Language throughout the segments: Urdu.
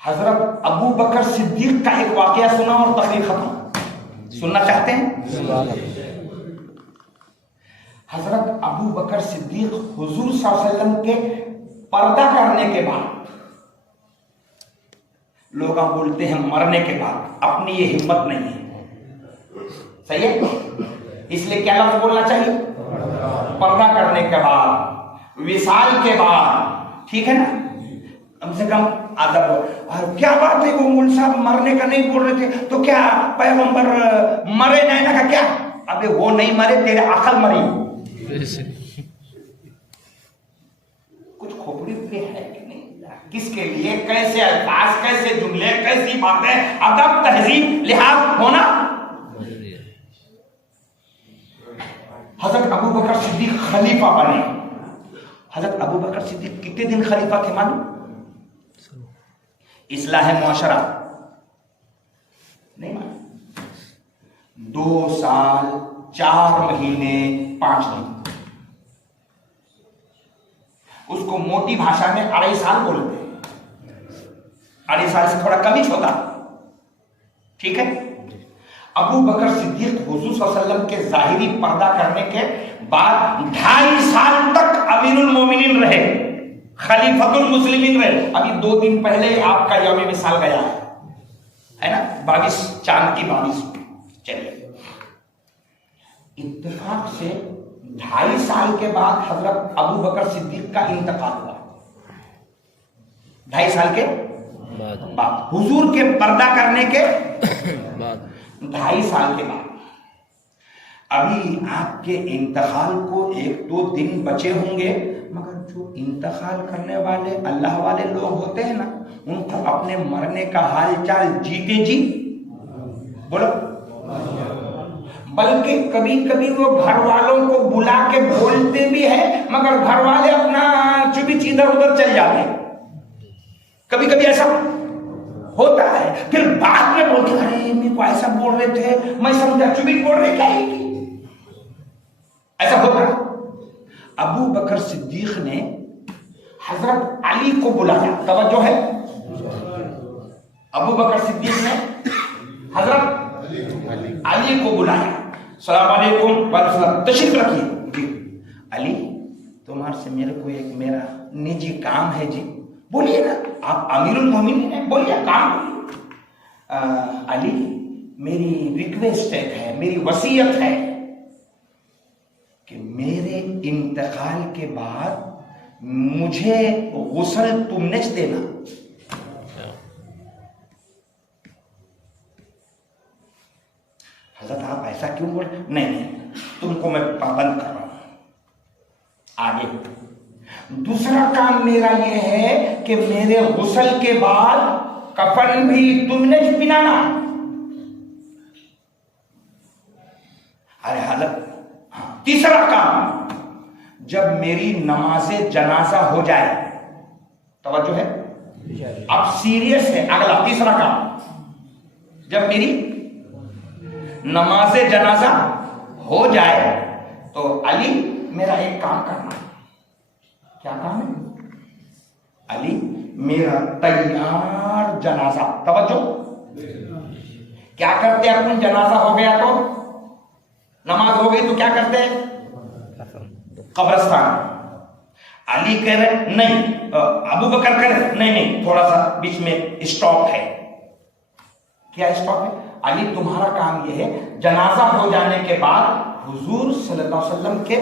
حضرت ابو بکر صدیق کا ایک واقعہ سنا اور تقریر ختم. سننا چاہتے ہیں؟ حضرت ابو بکر صدیق حضور صلی اللہ علیہ وسلم کے پردہ کرنے کے بعد، لوگ بولتے ہیں مرنے کے بعد، اپنی یہ ہمت نہیں ہے. صحیح ہے؟ اس لیے کیا لفظ بولنا چاہیے؟ پردہ کرنے کے بعد، وصال کے بعد. ٹھیک ہے نا؟ کم سے کم ادب. اور کیا بات ہے، وہ مول صاحب مرنے کا نہیں بول رہے تھے تو کیا پیغمبر مرے نہیں نا کا کیا؟ ابے وہ نہیں مرے، تیرے عقل مری. کچھ کھوپڑی پہ ہے کہ نہیں؟ کس کے لیے، کیسے الفاظ، کیسے جملے، کیسی باتیں، ادب، تہذیب، لحاظ ہونا. حضرت ابو بکر صدیق خلیفہ بنے. حضرت ابو بکر صدیق کتنے دن خلیفہ تھے معلوم؟ اصلاح معاشرہ نہیں معلوم. 2 سال 4 مہینے 5 دن. اس کو موٹی بھاشا میں 2.5 سال بولتے ہیں. 2.5 سال سے تھوڑا کم ہی چھوٹا. ٹھیک ہے. ابو بکر صدیق حضور صلی اللہ علیہ وسلم کے ظاہری پردہ کرنے کے بعد 2.5 سال تک امیر المومنین رہے، خلیفۃ المسلمین رہے. ابھی 2 دن پہلے آپ کا یوم وصال گیا ہے نا، 22 چاند کی 22. چلیے، اتفاق سے 2.5 سال کے بعد حضرت ابو بکر صدیق کا انتقال ہوا. 2.5 سال کے بعد، حضور کے پردہ کرنے کے بعد 2.5 سال کے بعد. ابھی آپ کے انتقال کو 1-2 دن بچے ہوں گے، مگر جو انتقال کرنے والے اللہ والے لوگ ہوتے ہیں نا، ان کو اپنے مرنے کا حال چال جیتے جی بولو. بلکہ کبھی کبھی وہ گھر والوں کو بلا کے بولتے بھی ہیں، مگر گھر والے اپنا چبی ادھر ادھر چل جاتے ہیں. کبھی کبھی ایسا ہوتا ہے. پھر بعد میں بولتے ہیں ارے میرے کو ایسا بول رہے تھے، میں سمجھا چبی بول رہے کیا ہے. ایسا ہوتا ہے. ابو بکر صدیق نے حضرت علی کو بلایا. توجہ ہے، ابو بکر صدیق نے حضرت علی کو بلایا. السلام علیکم، وعلیکم السلام، تشریف رکھیے. جی علی، تمہارے سے میرے کو ایک میرا نجی کام ہے. جی بولیے نا، آپ امیر المومنین ہیں، بولیے کام بولیے. علی، میری ریکویسٹ ہے، میری وصیت ہے کہ میرے انتقال کے بعد مجھے غسل تم نے دینا. حضرت آپ ایسا کیوں بول؟ نہیں، تم کو میں پابند کر رہا ہوں. آگے دوسرا کام میرا یہ ہے کہ میرے غسل کے بعد کفن بھی تم نے پہنانا. ارے حضرت، تیسرا کام، جب میری نماز جنازہ ہو جائے، توجہ ہے، اب سیریس ہے، اگلا تیسرا کام، جب میری نماز جنازہ ہو جائے تو علی میرا ایک کام کرنا. کیا کام ہے؟ علی، میرا تیار جنازہ. توجہ، کیا کرتے اپن جنازہ ہو گیا تو، نماز ہو گئی تو کیا کرتے ہیں؟ قبرستان. علی کہہ رہے نہیں، ابو بکر کہہ رہے نہیں، تھوڑا سا بیچ میں اسٹاپ ہے. کیا اسٹاپ ہے؟ علی، تمہارا کام یہ ہے، جنازہ ہو جانے کے بعد حضور صلی اللہ علیہ وسلم کے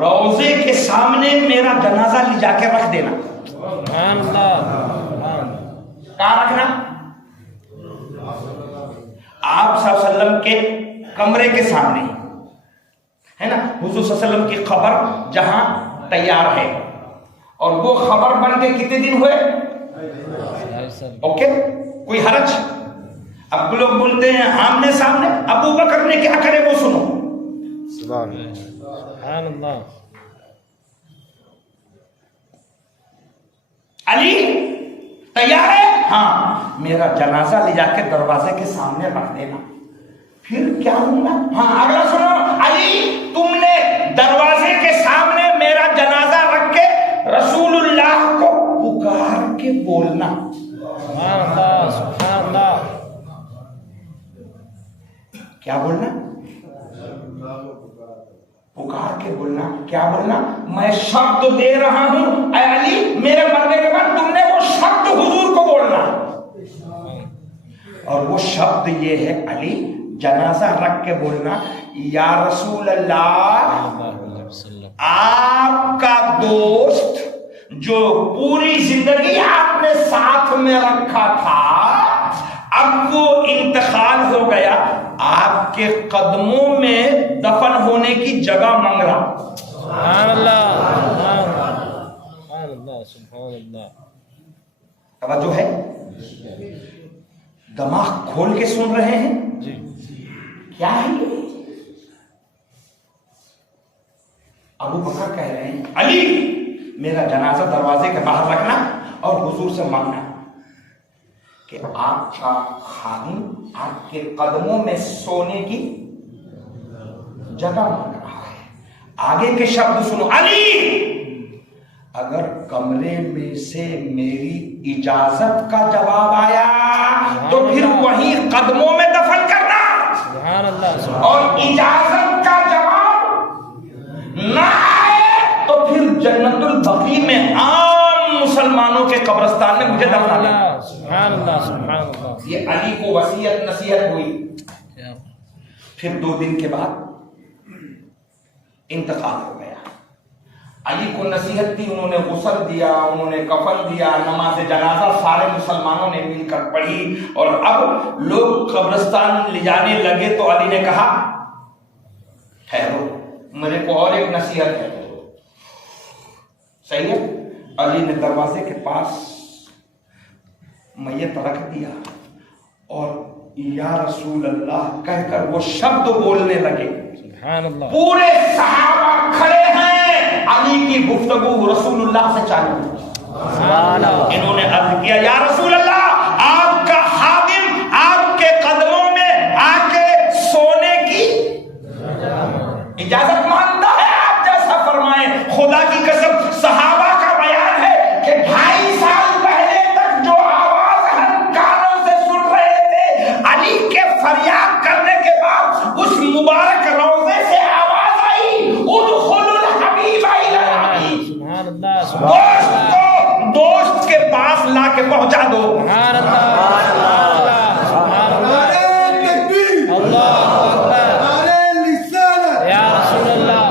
روضے کے سامنے میرا جنازہ لے جا کے رکھ دینا. سبحان اللہ. کہاں رکھنا؟ آپ صلی اللہ علیہ وسلم کے کمرے کے سامنے ہے نا. حضور صلی اللہ علیہ وسلم کی خبر جہاں تیار ہے، اور وہ خبر بن کے کتنے دن ہوئے؟ اوکے، کوئی حرج؟ اب لوگ بولتے ہیں آمنے سامنے، ابو بکر نے کیا کرے وہ سنو. سبحان اللہ. علی تیار ہے؟ ہاں، میرا جنازہ لے جا کے دروازے کے سامنے رکھ دینا. پھر کیا ہوں گا؟ ہاں اگلا سنو. علی، تم نے دروازے کے سامنے میرا جنازہ رکھ کے رسول اللہ کو پکار کے بولنا. سبحان اللہ سبحان اللہ. کیا بولنا؟ پکار کے بولنا. کیا بولنا؟ میں شبد دے رہا ہوں اے علی، میرے مرنے کے بعد تم نے وہ شبد حضور کو بولنا. اور وہ شبد یہ ہے علی، جنازہ رکھ کے بولنا، یا رسول اللہ، آپ کا دوست جو پوری زندگی آپ نے ساتھ میں رکھا تھا، اب وہ انتقال ہو گیا، آپ کے قدموں میں دفن ہونے کی جگہ مانگ رہا. سبحان اللہ سبحان اللہ سبحان اللہ. توجہ ہے؟ دماغ کھول کے سن رہے ہیں؟ جی. کیا ہے یہ؟ ابو بکر کہہ رہے ہیں علی میرا جنازہ دروازے کے باہر رکھنا اور حضور سے مانگنا کہ آپ کا خادم آپ کے قدموں میں سونے کی جگہ مانگ رہا ہے. آگے کے شبد سنو. علی اگر کمرے میں سے میری اجازت کا جواب آیا تو پھر وہی قدموں میں دفن کرنا. سبحان اللہ. اور اجازت کا جواب نہ آئے تو پھر جنت البقیع میں عام مسلمانوں کے قبرستان میں مجھے دفنا. سبحان اللہ سبحان اللہ. یہ علی کو وصیت نصیحت ہوئی. پھر 2 دن کے بعد انتقال ہو گیا. علی کو نصیحت دی، انہوں نے غسل دیا، انہوں نے کفن دیا، نماز جنازہ سارے مسلمانوں نے مل کر پڑھی. اور اب لوگ قبرستان لے جانے لگے تو علی نے کہا ٹھہرو، میرے کو اور ایک نصیحت ہے. صحیح ہے. علی نے دروازے کے پاس میت رکھ دیا اور یا رسول اللہ کہہ کر وہ شبد بولنے لگے. سبحان اللہ. پورے صحابہ کھڑے ہیں، علی کی گفتگو رسول اللہ سے چالو. سبحان اللہ. انہوں نے عرض کیا یا رسول اللہ، آپ کا خادم آپ کے قدموں میں آ کے سونے کی اجازت مانگتا ہے، آپ جیسا فرمائیں. خدا کی قسم صحابہ کا بیان ہے کہ 2.5 سال پہلے تک جو آواز ہم کانوں سے سن رہے تھے، علی کے فریاد کرنے کے بعد اس مبارک روضے سے آواز آئی ادخلوا الحبیب الی الحبیب. سبحان اللہ. دوست کو دوست کے پاس لا کے پہنچا دو. سبحان اللہ سبحان اللہ. اللہ اکبر یا رسول اللہ.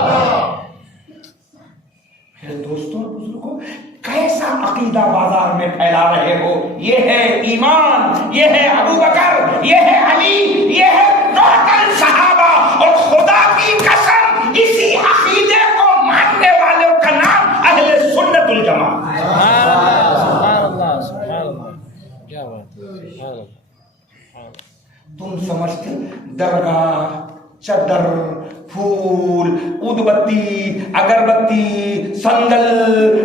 میرے دوستوں بزرگوں، کیسا عقیدہ بازار میں پھیلا رہے ہو. یہ ہے ایمان، یہ ہے ابو بکر، یہ ہے علی، یہ ہے ٹوٹل صحابہ. اور خدا کی قسم اسی عقیدے کو ماننے والوں کا نام اہل سنت الجماعت. سبحان اللہ سبحان اللہ سبحان اللہ. کیا بات ہے. سبحان اللہ. تم سمجھتے درگاہ، چادر، پھول، ادبتی، اگربتی، سنگل،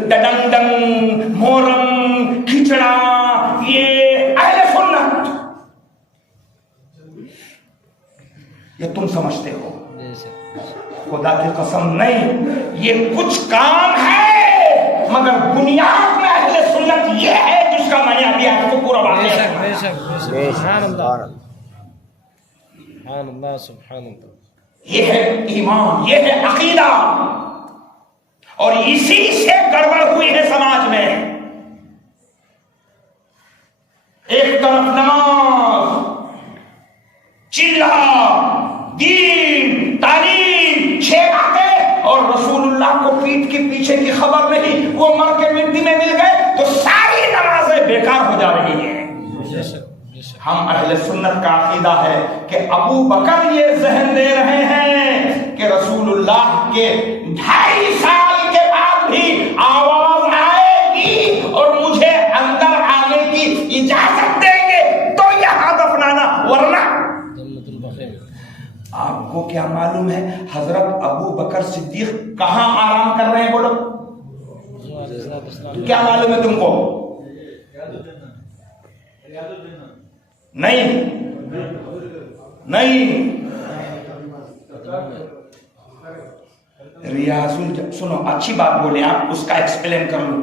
ڈڈنڈن، مورم، کھچڑا، یہ اہل سنت، یہ تم سمجھتے ہو. خدا کی قسم نہیں، یہ کچھ کام ہے مگر بنیاد میں اہل سنت یہ ہے جس کا میں نے ابھی آپ کو پورا بے واقعہ شک بے شک بے شک. سبحان اللہ سبحان اللہ سبحان اللہ. یہ ہے ایمان، یہ ہے عقیدہ. اور اسی سے گڑبڑ ہوئی ہے سماج میں. ایک طرف نماز، چلہ، دین، تعلیم، 6 باتیں، اور رسول اللہ کو پیٹھ کے پیچھے کی خبر نہیں. وہ مر کے مٹی میں مل گئے تو ساری نمازیں بیکار ہو جا رہی ہیں. ہم اہل سنت کا عقیدہ ہے کہ ابو بکر یہ ذہن دے رہے ہیں کہ رسول اللہ کے 2.5 سال کے بعد بھی آواز آئے گی اور مجھے اندر آنے کی اجازت دیں گے تو یہاں دفنانا، ورنہ. آپ کو کیا معلوم ہے حضرت ابو بکر صدیق کہاں آرام کر رہے ہیں؟ بولو، کیا معلوم ہے تم کو؟ نہیں. ریاض سنو، اچھی بات بولے آپ، اس کا ایکسپلین کر لوں.